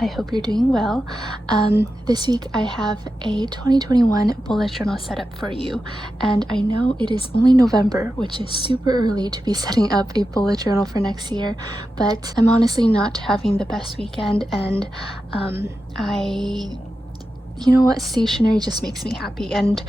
I hope you're doing well. This week I have a 2021 bullet journal setup for you, and I know it is only November, which is super early to be setting up a bullet journal for next year, but I'm honestly not having the best weekend, and you know what, stationery just makes me happy. And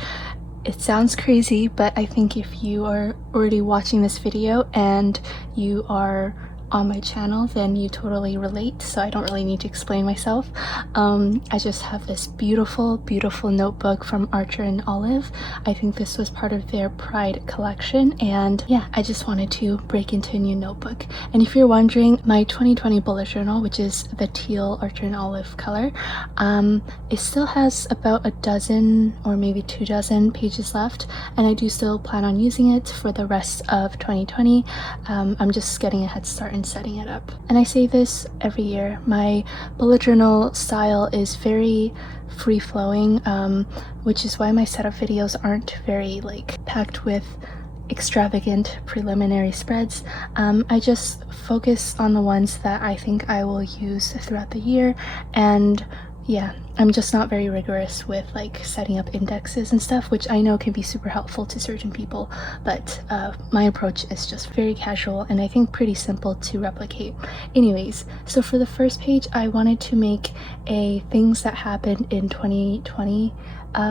it sounds crazy, but I think if you are already watching this video and you are on my channel, then you totally relate, so I don't really need to explain myself. I just have this beautiful notebook from Archer and Olive. I think this was part of their Pride collection, and yeah, I just wanted to break into a new notebook. And if you're wondering, my 2020 bullet journal, which is the teal Archer and Olive color, it still has about a dozen or maybe 24 pages left, and I do still plan on using it for the rest of 2020. I'm just getting a head start in setting it up. And I say this every year, my bullet journal style is very free-flowing, which is why my setup videos aren't very packed with extravagant preliminary spreads. I just focus on the ones that I think I will use throughout the year, and yeah, I'm just not very rigorous with setting up indexes and stuff, which I know can be super helpful to certain people, but my approach is just very casual and I think pretty simple to replicate. Anyways, so for the first page, I wanted to make a things that happened in 2020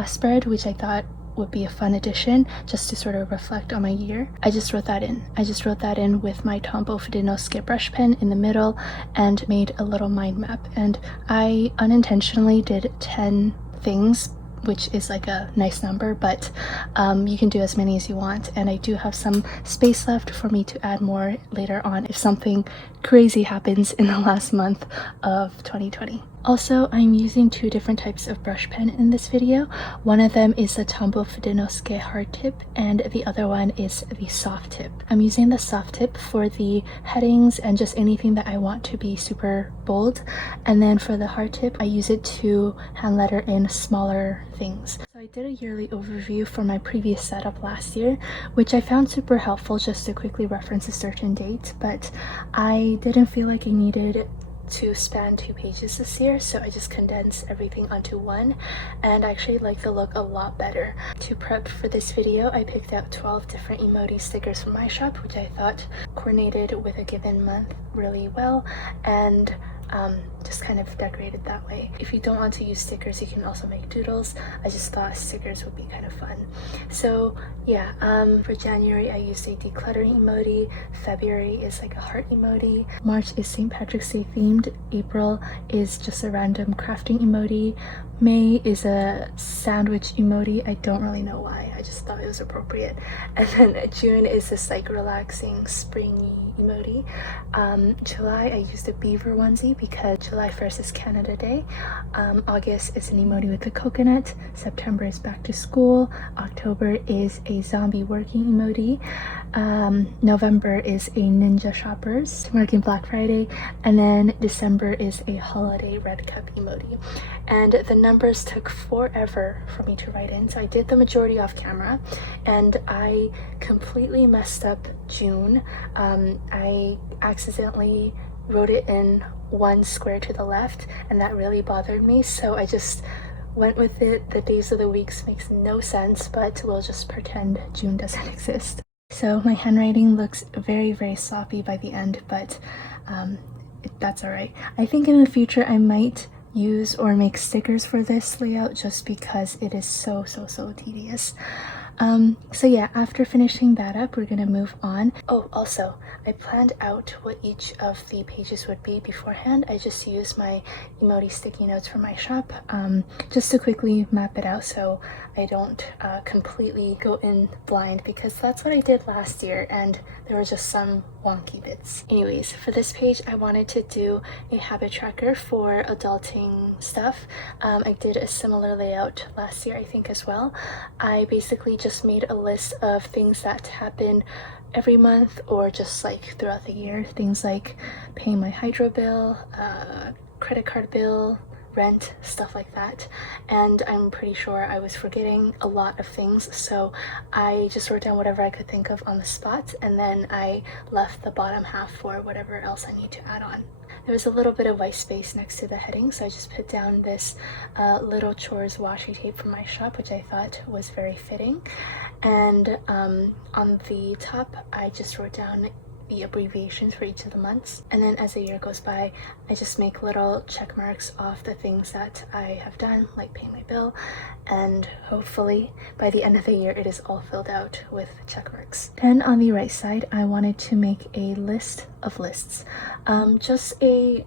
spread, which I thought would be a fun addition just to sort of reflect on my year. I just wrote that in with my Tombow Fidenosuke brush pen in the middle and made a little mind map, and I unintentionally did 10 things, which is like a nice number, but you can do as many as you want, and I do have some space left for me to add more later on if something crazy happens in the last month of 2020. Also, I'm using two different types of brush pen in this video. One of them is the Tombow Fidenosuke hard tip, and the other one is the soft tip. I'm using the soft tip for the headings and just anything that I want to be super bold, and then for the hard tip, I use it to hand letter in smaller things. So I did a yearly overview for my previous setup last year, which I found super helpful just to quickly reference a certain date, but I didn't feel like I needed to span 2 pages this year, so I just condensed everything onto one, and I actually like the look a lot better. To prep for this video, I picked out 12 different emoji stickers from my shop, which I thought coordinated with a given month really well, and just kind of decorated that way. If you don't want to use stickers, you can also make doodles. I just thought stickers would be kind of fun. So yeah, for January I used a decluttering emoji, February is like a heart emoji, March is St. Patrick's Day themed, April is just a random crafting emoji, May is a sandwich emoji. I don't really know why, I just thought it was appropriate. And then June is this relaxing springy emoji. July I used a beaver onesie because July 1st is Canada Day. August is an emoji with a coconut. September is back to school. October is a zombie working emoji. November is a ninja shoppers marking Black Friday, and then December is a holiday red cup emoji. And the numbers took forever for me to write in, so I did the majority off camera, and I completely messed up June. I accidentally wrote it in one square to the left, and that really bothered me, so I just went with it. The days of the weeks makes no sense, but we'll just pretend June doesn't exist. So my handwriting looks very sloppy by the end, but that's alright. I think in the future I might use or make stickers for this layout just because it is so tedious. So yeah, after finishing that up, we're gonna move on. Oh, also, I planned out what each of the pages would be beforehand. I just used my emoji sticky notes from my shop just to quickly map it out so I don't completely go in blind, because that's what I did last year and there were just some wonky bits. Anyways, for this page, I wanted to do a habit tracker for adulting stuff. I did a similar layout last year, I think, as well. I basically just made a list of things that happen every month or just throughout the year. Things like paying my hydro bill, credit card bill, rent, stuff like that. And I'm pretty sure I was forgetting a lot of things, so I just wrote down whatever I could think of on the spot, and then I left the bottom half for whatever else I need to add on. there was a little bit of white space next to the heading, so I just put down this little chores washi tape from my shop, which I thought was very fitting. And on the top, I just wrote down the abbreviations for each of the months, and then as the year goes by, I just make little check marks off the things that I have done, like paying my bill, and hopefully by the end of the year it is all filled out with check marks. Then on the right side, I wanted to make a list of lists, just a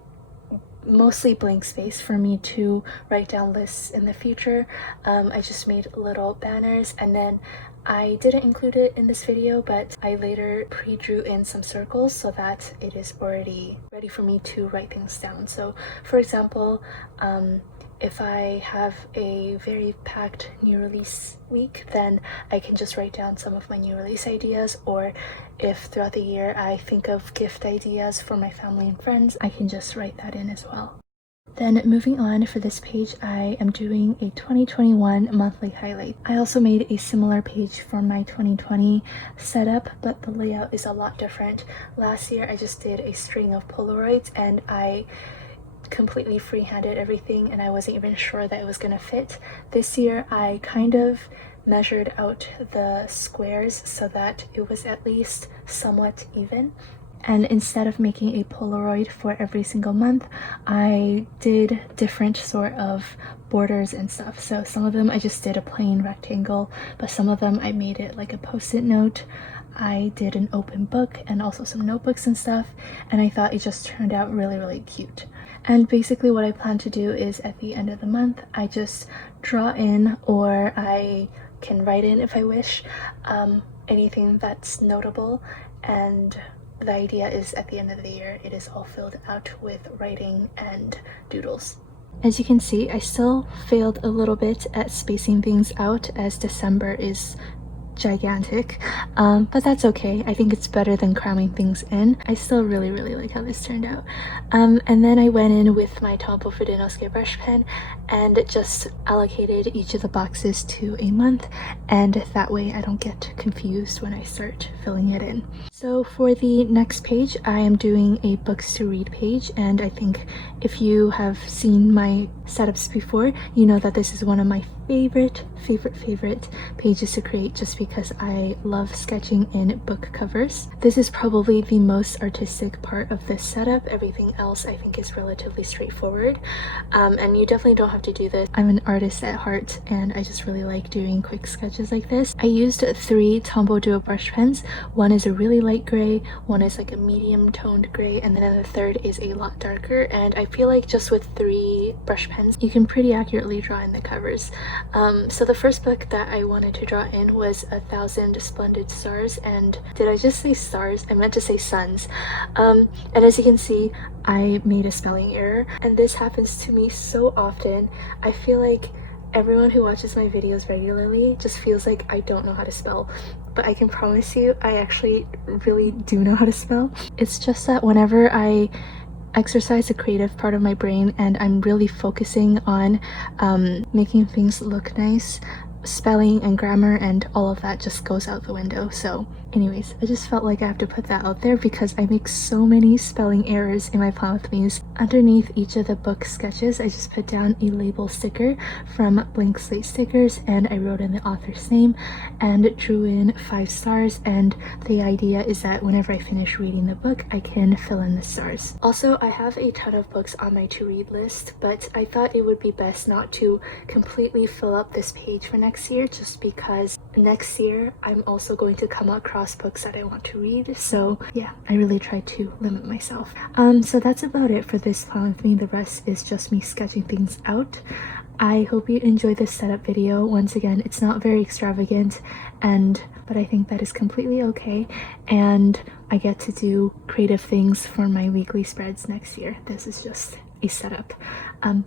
mostly blank space for me to write down lists in the future. I just made little banners, and then I didn't include it in this video, but I later pre-drew in some circles so that it is already ready for me to write things down. So for example, if I have a very packed new release week, then I can just write down some of my new release ideas, or if throughout the year I think of gift ideas for my family and friends, I can just write that in as well. Then moving on, for this page, I am doing a 2021 monthly highlight. I also made a similar page for my 2020 setup, but the layout is a lot different. Last year, I just did a string of Polaroids and I completely free-handed everything, and I wasn't even sure that it was gonna fit. This year, I kind of measured out the squares so that it was at least somewhat even. And instead of making a Polaroid for every single month, I did different sort of borders and stuff. So some of them I just did a plain rectangle, but some of them I made it like a post-it note. I did an open book and also some notebooks and stuff, and I thought it just turned out really, really cute. And basically what I plan to do is at the end of the month, I just draw in, or I can write in if I wish, anything that's notable, and the idea is at the end of the year, it is all filled out with writing and doodles. As you can see, I still failed a little bit at spacing things out as December is gigantic, but that's okay. I think it's better than cramming things in. I still really, really like how this turned out. And then I went in with my Tombow for Energel brush pen and just allocated each of the boxes to a month, and that way I don't get confused when I start filling it in. So for the next page, I am doing a books to read page, and I think if you have seen my setups before, you know that this is one of my favorite pages to create, just because I love sketching in book covers. This is probably the most artistic part of this setup. Everything else I think is relatively straightforward, and you definitely don't have to do this. I'm an artist at heart, and I just really like doing quick sketches like this. I used 3 Tombow Duo brush pens. One is a really light gray, one is like a medium toned gray, and then the third is a lot darker, and I feel like just with 3 brush pens you can pretty accurately draw in the covers. So the first book that I wanted to draw in was 1,000 Splendid Stars, and did I just say stars? I meant to say suns. And as you can see, I made a spelling error, and this happens to me so often. I feel like everyone who watches my videos regularly just feels like I don't know how to spell, but I can promise you I actually really do know how to spell. It's just that whenever I exercise the creative part of my brain and I'm really focusing on making things look nice, spelling and grammar and all of that just goes out the window. So anyways, I just felt like I have to put that out there because I make so many spelling errors in my plan with me's. Underneath each of the book sketches, I just put down a label sticker from Blank Slate Stickers, and I wrote in the author's name and drew in 5 stars, and the idea is that whenever I finish reading the book, I can fill in the stars. Also, I have a ton of books on my to-read list, but I thought it would be best not to completely fill up this page for next year, just because next year I'm also going to come across books that I want to read. So yeah, I really try to limit myself. So that's about it for this plan with me. The rest is just me sketching things out. I hope you enjoyed this setup video. Once again, it's not very extravagant, but I think that is completely okay, and I get to do creative things for my weekly spreads next year. This is just a setup.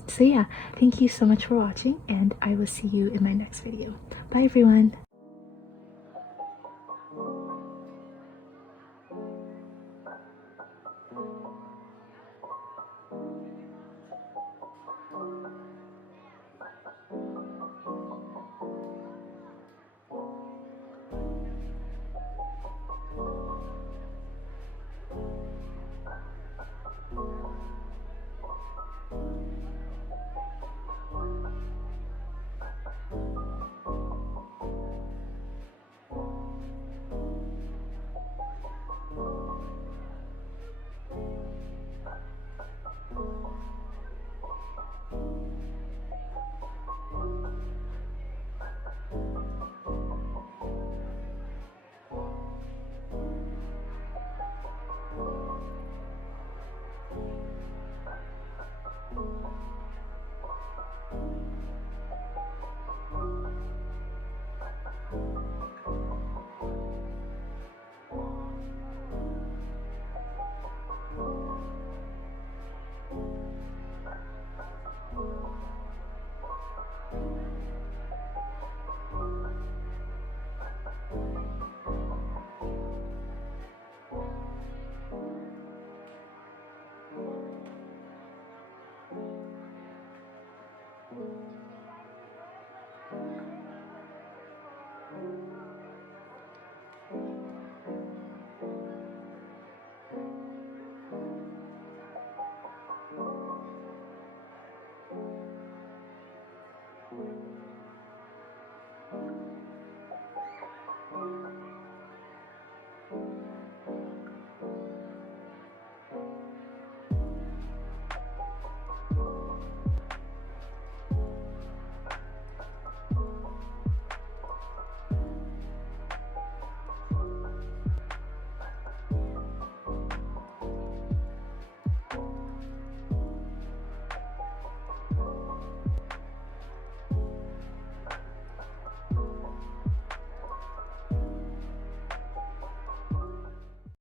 So yeah, thank you so much for watching, and I will see you in my next video. Bye everyone!